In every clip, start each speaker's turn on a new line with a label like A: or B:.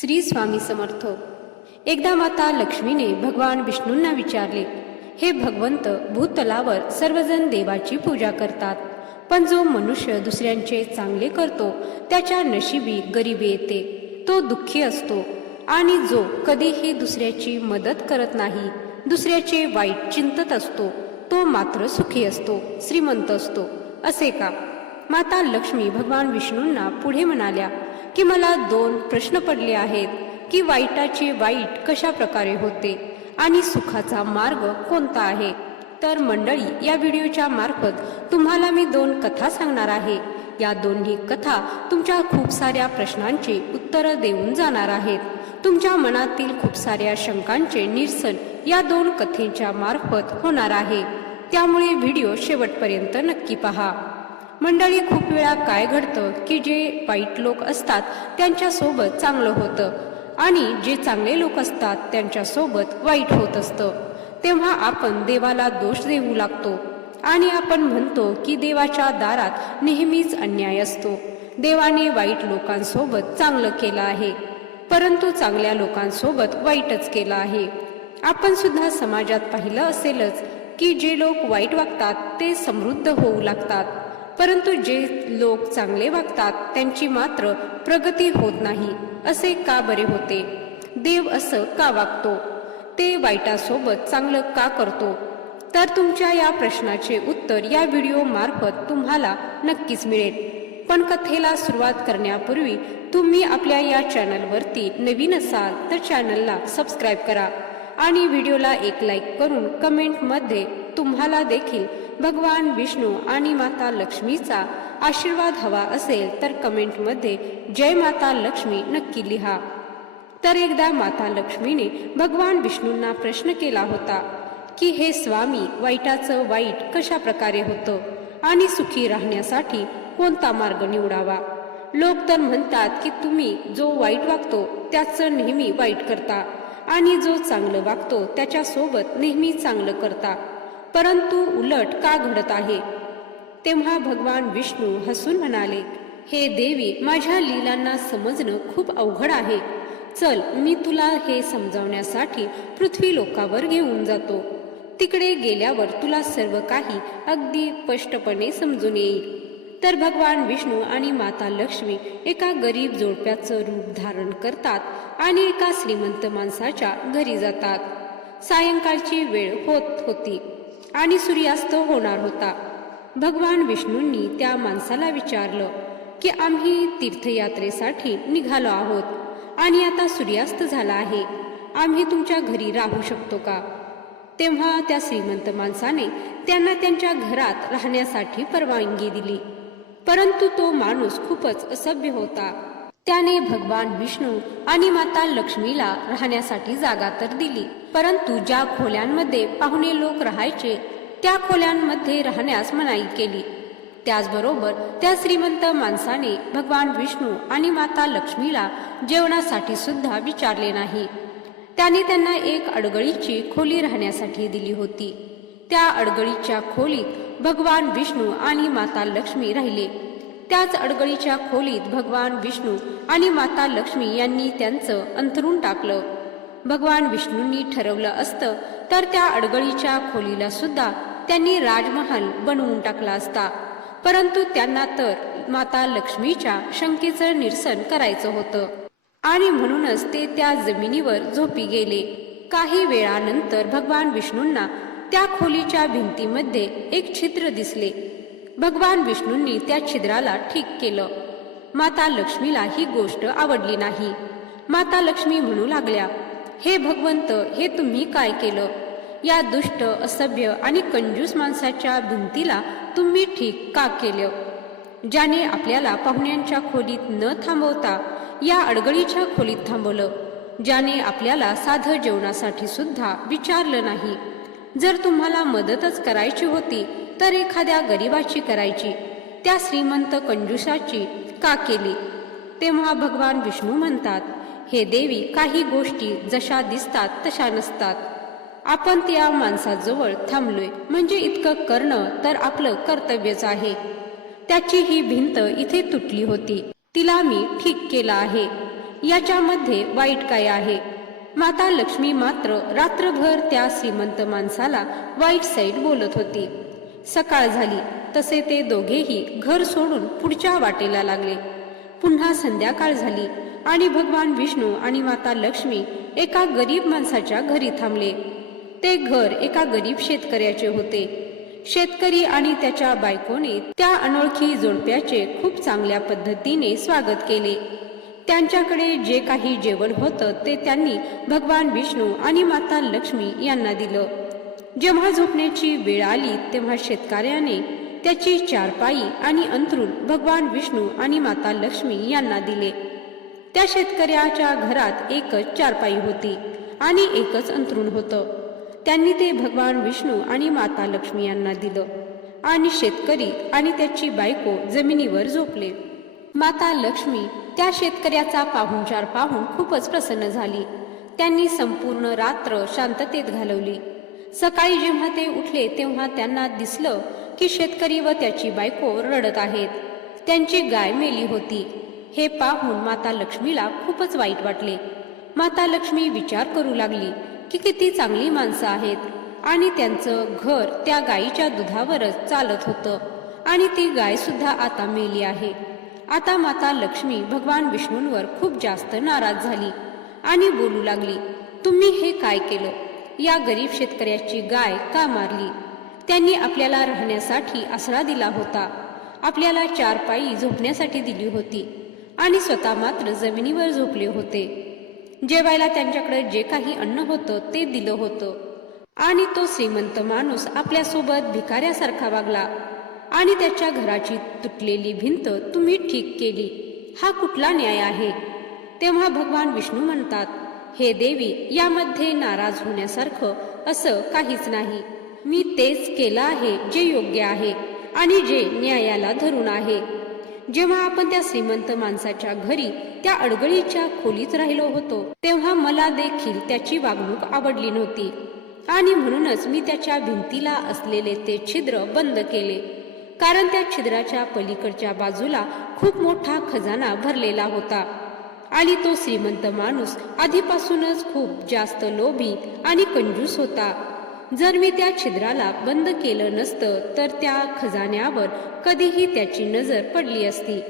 A: श्री स्वामी समर्थ. एकदा माता लक्ष्मीने भगवान विष्णूंना विचारले हे भगवंत भूतलावर सर्वजण देवाची पूजा करतात पण जो मनुष्य दुसऱ्यांचे चांगले करतो त्याच्या नशिबी गरिबी येते तो दुःखी असतो आणि जो कधीही दुसऱ्याची मदत करत नाही दुसऱ्याचे वाईट चिंतत असतो तो मात्र सुखी असतो श्रीमंत असतो. असे का? माता लक्ष्मी भगवान विष्णूंना पुढे म्हणाल्या की मला दोन प्रश्न पडले आहेत की वाईटाचे वाईट कशा प्रकारे होते आणि सुखाचा मार्ग कोणता आहे? तर मंडळी या व्हिडिओच्या मार्फत तुम्हाला मी दोन कथा सांगणार आहे. या दोन्ही कथा तुमच्या खूप साऱ्या प्रश्नांची उत्तरं देऊन जाणार आहेत. तुमच्या मनातील खूप साऱ्या शंकांचे निरसन या दोन कथेच्या मार्फत होणार आहे. त्यामुळे व्हिडिओ शेवटपर्यंत नक्की पहा. मंडळी खूप वेळा काय घडतं की जे वाईट लोक असतात त्यांच्यासोबत चांगलं होतं. आणि जे चांगले लोक असतात त्यांच्यासोबत वाईट होत असतं. तेव्हा आपण देवाला दोष देऊ लागतो. आणि आपण म्हणतो की देवाच्या दारात नेहमीच अन्याय असतो. देवाने वाईट लोकांसोबत चांगलं केलं आहे परंतु चांगल्या लोकांसोबत वाईटच केलं आहे. आपण सुद्धा समाजात पाहिलं असेलच की जे लोक वाईट वागतात ते समृद्ध होऊ लागतात. परंतु जे लोक चांगले वागतात त्यांची मात्र प्रगती होत नाही असे का बरे होते? देव असं का वागतो? ते वाईटासोबत चांगलं का करतो? तर तुमच्या या प्रश्नाचे उत्तर या व्हिडिओ मार्फत तुम्हाला नक्कीच मिळेल. पण कथेला सुरुवात करण्यापूर्वी तुम्ही आपल्या या चॅनलवरती नवीन असाल तर चॅनलला सबस्क्राईब करा. आणि व्हिडिओला एक लाईक करून कमेंटमध्ये तुम्हाला देखील भगवान विष्णू आणि माता लक्ष्मीचा आशीर्वाद हवा असेल तर कमेंटमध्ये जय माता लक्ष्मी नक्की लिहा. तर एकदा माता लक्ष्मीने भगवान विष्णूंना प्रश्न केला होता की हे स्वामी वाईटाचं वाईट कशा प्रकारे होतं? आणि सुखी राहण्यासाठी कोणता मार्ग निवडावा? लोक तर म्हणतात की तुम्ही जो वाईट वागतो त्याचं नेहमी वाईट करता. आणि जो चांगलं वागतो त्याच्यासोबत नेहमी चांगलं करता. परंतु उलट का घडत आहे? तेव्हा भगवान विष्णू हसून म्हणाले हे देवी माझ्या लीलांना समजणं खूप अवघड आहे. चल मी तुला हे समजावण्यासाठी पृथ्वी लोकावर घेऊन जातो. तिकडे गेल्यावर तुला सर्व काही अगदी स्पष्टपणे समजून येईल. तर भगवान विष्णू आणि माता लक्ष्मी एका गरीब जोडप्याचं रूप धारण करतात आणि एका श्रीमंत माणसाच्या घरी जातात. सायंकाळची वेळ होत होती आणि सूर्यास्त होणार होता. भगवान विष्णूंनी त्या माणसाला विचारलं की आम्ही तीर्थयात्रेसाठी निघालो आहोत आणि आता सूर्यास्त झाला आहे. आम्ही तुमच्या घरी राहू शकतो का? तेव्हा त्या श्रीमंत माणसाने त्यांना त्यांच्या घरात राहण्यासाठी परवानगी दिली. परंतु तो माणूस खूपच असभ्य होता. त्याने भगवान विष्णू आणि माता लक्ष्मीला राहण्यासाठी जागा तर दिली परंतु ज्या खोल्यांमध्ये पाहुणे लोक राहायचे त्या खोल्यांमध्ये राहण्यास मनाई केली. त्याचबरोबर त्या श्रीमंत माणसाने भगवान विष्णू आणि माता लक्ष्मीला जेवणासाठी सुद्धा विचारले नाही. त्याने त्यांना एक अडगळीची खोली राहण्यासाठी दिली होती. त्या अडगळीच्या खोलीत भगवान विष्णू आणि माता लक्ष्मी राहिले. त्याच अडगळीच्या खोलीत भगवान विष्णू आणि माता लक्ष्मी यांनी त्यांचं अंथरून टाकलं. भगवान विष्णूंनी ठरवलं असतं तर त्या अडगळीच्या खोलीला सुद्धा त्यांनी राजमहाल बनवून टाकला असता. परंतु त्यांना तर माता लक्ष्मीच्या शंकेचं निरसन करायचं होतं. आणि म्हणूनच ते त्या जमिनीवर झोपी गेले. काही वेळानंतर भगवान विष्णूंना त्या खोलीच्या भिंतीमध्ये एक छिद्र दिसले. भगवान विष्णूंनी त्या छिद्राला ठीक केलं. माता लक्ष्मीला ही गोष्ट आवडली नाही. माता लक्ष्मी म्हणू लागल्या हे भगवंत हे तुम्ही काय केलं? या दुष्ट असभ्य आणि कंजूस माणसाच्या भिंतीला तुम्ही ठीक का केलं? ज्याने आपल्याला पाहुण्यांच्या खोलीत न थांबवता या अडगळीच्या खोलीत थांबवलं ज्याने आपल्याला साधं जेवणासाठी सुद्धा विचारलं नाही. जर तुम्हाला मदतच करायची होती तर एखाद्या गरिबाची करायची त्या श्रीमंत कंजुसाची का केली? तेव्हा भगवान विष्णू म्हणतात हे देवी काही गोष्टी जशा दिसतात तशा नसतात. आपण त्या माणसाजवळ थांबलोय. म्हणजे इतकं करणं तर आपलं कर्तव्यच आहे. त्याची ही भिंत इथे तुटली होती. तिला मी ठीक केला आहे. याच्यामध्ये वाईट काय आहे? माता लक्ष्मी मात्र रात्रभर त्या श्रीमंत माणसाला वाईट साईड बोलत होती. सकाळ झाली तसे ते दोघेही घर सोडून पुढच्या वाटेला लागले. पुन्हा संध्याकाळ झाली आणि भगवान विष्णू आणि माता लक्ष्मी एका गरीब माणसाच्या घरी थांबले. ते घर एका गरीब शेतकऱ्याचे होते. शेतकरी आणि त्याच्या बायकोने त्या अनोळखी जोडप्याचे खूप चांगल्या पद्धतीने स्वागत केले. त्यांच्याकडे जे काही जेवण होतं ते त्यांनी भगवान विष्णू आणि माता लक्ष्मी यांना दिलं. जेव्हा झोपण्याची वेळ आली तेव्हा शेतकऱ्याने त्याची चारपाई आणि अंथरूण भगवान विष्णू आणि माता लक्ष्मी यांना दिले. त्या शेतकऱ्याच्या घरात एकच चारपाई होती आणि एकच अंथरूण होतं. त्यांनी ते भगवान विष्णू आणि माता लक्ष्मी यांना दिलं आणि शेतकरी आणि त्याची बायको जमिनीवर झोपले. माता लक्ष्मी त्या शेतकऱ्याचा पाहुणचार पाहून खूपच प्रसन्न झाली. त्यांनी संपूर्ण रात्र शांततेत घालवली. सकाळी जेव्हा ते उठले तेव्हा त्यांना दिसलं की शेतकरी व त्याची बायको रडत आहेत. त्यांची गाय मेली होती. हे पाहून माता लक्ष्मीला खूपच वाईट वाटले. माता लक्ष्मी विचार करू लागली की किती चांगली माणसं आहेत आणि त्यांचं घर त्या गायीच्या दुधावरच चालत होतं आणि ती गाय सुद्धा आता मेली आहे. आता माता लक्ष्मी भगवान विष्णूंवर खूप जास्त नाराज झाली आणि बोलू लागली तुम्ही हे काय केलं? या गरीब शेतकऱ्याची गाय का मारली? त्यांनी आपल्याला राहण्यासाठी आसरा दिला होता. आपल्याला चार पायी झोपण्यासाठी दिली होती आणि स्वतः मात्र जमिनीवर झोपले होते. जेवायला त्यांच्याकडे जे काही अन्न होतं ते दिलं होतं आणि तो श्रीमंत माणूस आपल्यासोबत भिकाऱ्यासारखा वागला. आणि त्याच्या घराची तुटलेली भिंत तुम्ही ठीक केली. हा कुठला न्याय आहे? तेव्हा भगवान विष्णू म्हणतात हे देवी यामध्ये नाराज होण्यासारखं असं काहीच नाही. मी तेच केलं आहे जे योग्य आहे आणि जे न्यायाला धरून आहे. जेव्हा आपण त्या श्रीमंत माणसाच्या घरी त्या अडगळीच्या खोलीत राहिलो होतो तेव्हा मला देखील त्याची वागणूक आवडली नव्हती. आणि म्हणूनच मी त्याच्या भिंतीला असलेले ते छिद्र बंद केले. कारण त्या छिद्राच्या पलीकडच्या बाजूला खूप मोठा खजाना भरलेला होता. आणि तो श्रीमंत माणूस आधीपासूनच खूप जास्त लोभी आणि कंजूस होता. जर मी त्या छिद्राला बंद केलं नसतं तर त्या खजान्यावर कधीही त्याची नजर पडली असती.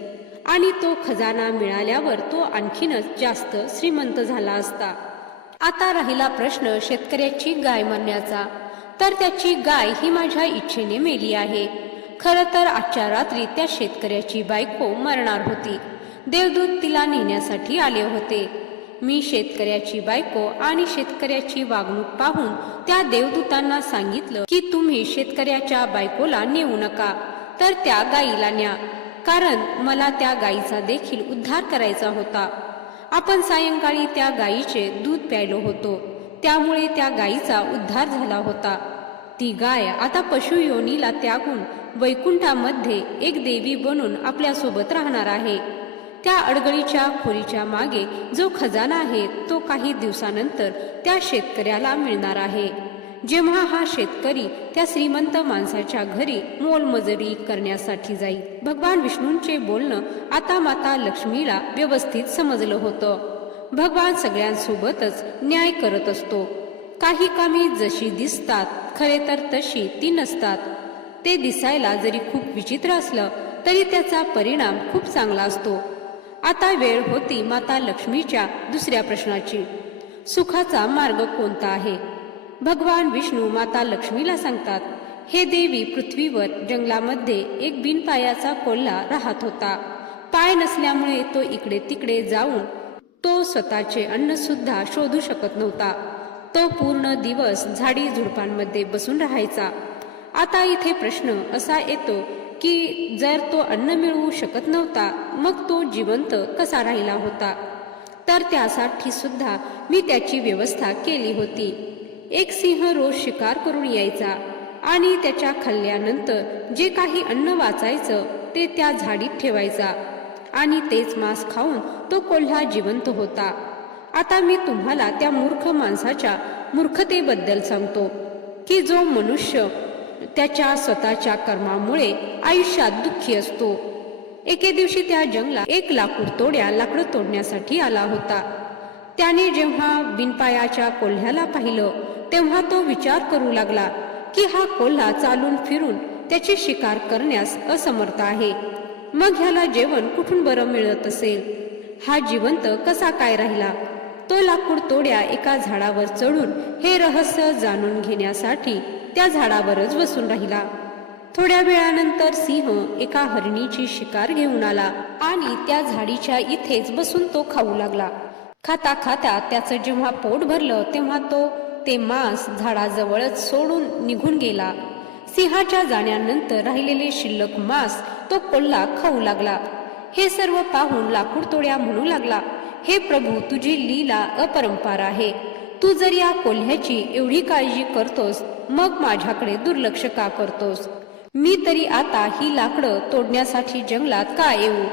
A: आणि तो खजाना मिळाल्यावर तो आणखीनच जास्त श्रीमंत झाला असता. आता राहिला प्रश्न शेतकऱ्याची गाय मरण्याचा. तर त्याची गाय ही माझ्या इच्छेने मेली आहे. खरं तर आजच्या रात्री त्या शेतकऱ्याची बायको मरणार होती. देवदूत तिला नेण्यासाठी आले होते. मी शेतकऱ्याची बायको आणि शेतकऱ्याची वागणूक पाहून त्या देवदूतांना सांगितलं की तुम्ही शेतकऱ्याच्या बायकोला नेऊ नका तर त्या गाईला न्या. कारण मला त्या गायीचा देखील उद्धार करायचा होता. आपण सायंकाळी त्या गाईचे दूध प्यायलो होतो. त्यामुळे त्या गाईचा उद्धार झाला होता. ती गाय आता पशु योनीला त्यागून वैकुंठामध्ये एक देवी बनून आपल्यासोबत राहणार आहे. त्या अडगळीच्या खोलीच्या मागे जो खजाना आहे तो काही दिवसानंतर त्या शेतकऱ्याला मिळणार आहे. जेव्हा हा शेतकरी त्या श्रीमंत माणसाच्या घरी मोलमजुरी करण्यासाठी जाईल भगवान विष्णूंचे बोलणं आता माता लक्ष्मीला व्यवस्थित समजलं होतं. भगवान सगळ्यांसोबतच न्याय करत असतो. काही कामे जशी दिसतात खरे तर तशी ती नसतात. ते दिसायला जरी खूप विचित्र असलं तरी त्याचा परिणाम खूप चांगला असतो. आता वेळ होती माता लक्ष्मीच्या दुसऱ्या प्रश्नाची. सुखाचा मार्ग कोणता आहे? भगवान विष्णू माता लक्ष्मीला सांगतात हे देवी पृथ्वीवर जंगलामध्ये एक बिनपायाचा कोल्हा राहत होता. पाय नसल्यामुळे तो इकडे तिकडे जाऊन तो स्वतःचे अन्न सुद्धा शोधू शकत नव्हता. तो पूर्ण दिवस झाडी झुडपांमध्ये बसून राहायचा. आता इथे प्रश्न असा येतो की जर तो अन्न मिळवू शकत नव्हता मग तो जिवंत कसा राहिला होता? तर त्यासाठी सुद्धा मी त्याची व्यवस्था केली होती. एक सिंह रोज शिकार करून यायचा आणि त्याच्या खाल्ल्यानंतर जे काही अन्न वाचायचं ते त्या झाडीत ठेवायचा आणि तेच मांस खाऊन तो कोल्हा जिवंत होता. आता मी तुम्हाला त्या मूर्ख माणसाच्या मूर्खतेबद्दल सांगतो की जो मनुष्य त्याच्या स्वतःच्या कर्मामुळे आयुष्यात दुःखी असतो. एके दिवशी त्या जंगलात एक लाकूड तोड्या लाकडं तोडण्यासाठी आला होता. त्याने जेव्हा बिनपायाच्या कोल्ह्याला पाहिलं तेव्हा तो विचार करू लागला की हा कोल्हा चालून फिरून त्याची शिकार करण्यास असमर्थ आहे. मग ह्याला जेवण कुठून बरं मिळत असेल? हा जिवंत कसा काय राहिला? तो लाकूड तोड्या एका झाडावर चढून हे रहस्य जाणून घेण्यासाठी त्या झाडावरच बसून राहिला. थोड्या वेळानंतर सिंह एका हरणीची शिकार घेऊन आला आणि त्या झाडीच्या इथेच बसून तो खाऊ लागला. खाता खाता त्याचं जेव्हा पोट भरलं तेव्हा तो ते मांस झाडाजवळच सोडून निघून गेला. सिंहाच्या जाण्यानंतर राहिलेले शिल्लक मांस तो कोल्हा खाऊ लागला. हे सर्व पाहून लाकूड तोड्या म्हणू लागला. हे प्रभू तुझी लीला अपरंपार आहे. तू जर या कोल्ह्याची एवढी काळजी करतोस मग माझ्याकडे दुर्लक्ष का करतोस? मी तरी आता ही लाकडं तोडण्यासाठी जंगलात का येऊ?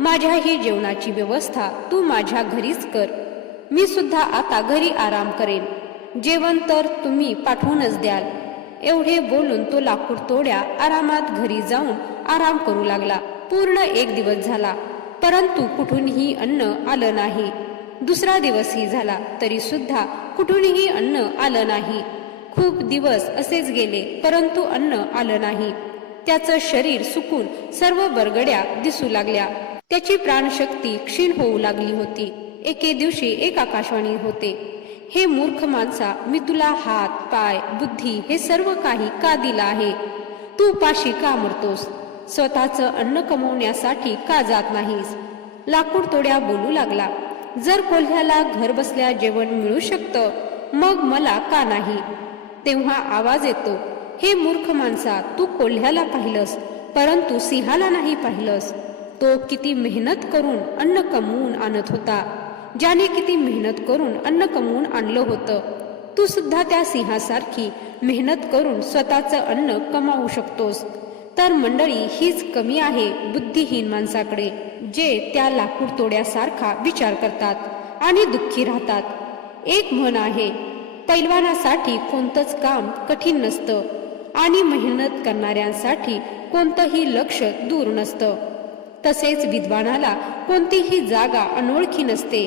A: माझ्या ही जेवणाची व्यवस्था तू माझ्या घरीच कर. मी सुद्धा आता घरी आराम करेन. जेवण तर तुम्ही पाठवूनच द्याल. एवढे बोलून तो लाकूड तोड्या आरामात घरी जाऊन आराम करू लागला. पूर्ण एक दिवस झाला. परंतु कुठूनही अन्न आलं नाही. दुसरा दिवसही झाला तरी सुद्धा कुठूनही अन्न आलं नाही. खूप दिवस असेच गेले परंतु अन्न आलं नाही. त्याचं शरीर सुकून सर्व बरगड्या दिसू लागल्या. त्याची प्राणशक्ती क्षीण होऊ लागली होती. एके दिवशी एक आकाशवाणी होते हे मूर्ख माणसा मी तुला हात पाय बुद्धी हे सर्व काही का दिला आहे? तू पाशी का मरतोस? स्वतःचं अन्न कमवण्यासाठी का जात नाहीस? लाकूड तोड्या बोलू लागला. जर कोल्ह्याला घर बसल्या जेवण मिळू शकतं मग मला का नाही? तेव्हा आवाज येतो हे मूर्ख माणसा तू कोल्ह्याला पाहिलंस परंतु सिंहाला नाही पाहिलंस. तो किती मेहनत करून अन्न कमवून आणत होता. ज्याने किती मेहनत करून अन्न कमवून आणलं होतं. तू सुद्धा त्या सिंहासारखी मेहनत करून स्वतःचं अन्न कमावू शकतोस. तर मंडळी हीच कमी आहे बुद्धिहीन माणसाकडे जे त्या लाकूड तोड्यासारखा विचार करतात आणि दुःखी राहतात. एक म्हण आहे पैलवानासाठी कोणतंच काम कठीण नसतं आणि मेहनत करणाऱ्यांसाठी कोणतंही लक्ष दूर नसतं. तसेच विद्वानाला कोणतीही जागा अनोळखी नसते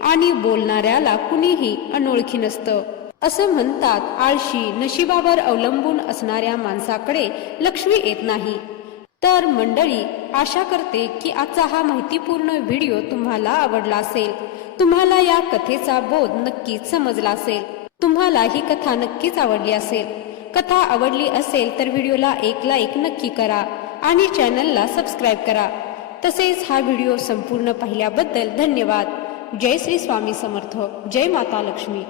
A: आणि बोलणाऱ्याला कुणीही अनोळखी नसतं. असं म्हणतात आळशी नशिबावर अवलंबून असणाऱ्या माणसाकडे लक्ष्मी येत नाही. तर मंडळी आशा करते की आजचा हा माहितीपूर्ण व्हिडिओ तुम्हाला आवडला असेल. तुम्हाला या कथेचा बोध नक्कीच समजला असेल. तुम्हाला ही कथा नक्कीच आवडली असेल. कथा आवडली असेल तर व्हिडिओला एक लाईक नक्की करा आणि चॅनलला सबस्क्राईब करा. तसेच हा व्हिडिओ संपूर्ण पाहिल्याबद्दल धन्यवाद. जय श्री स्वामी समर्थ. जय माता लक्ष्मी.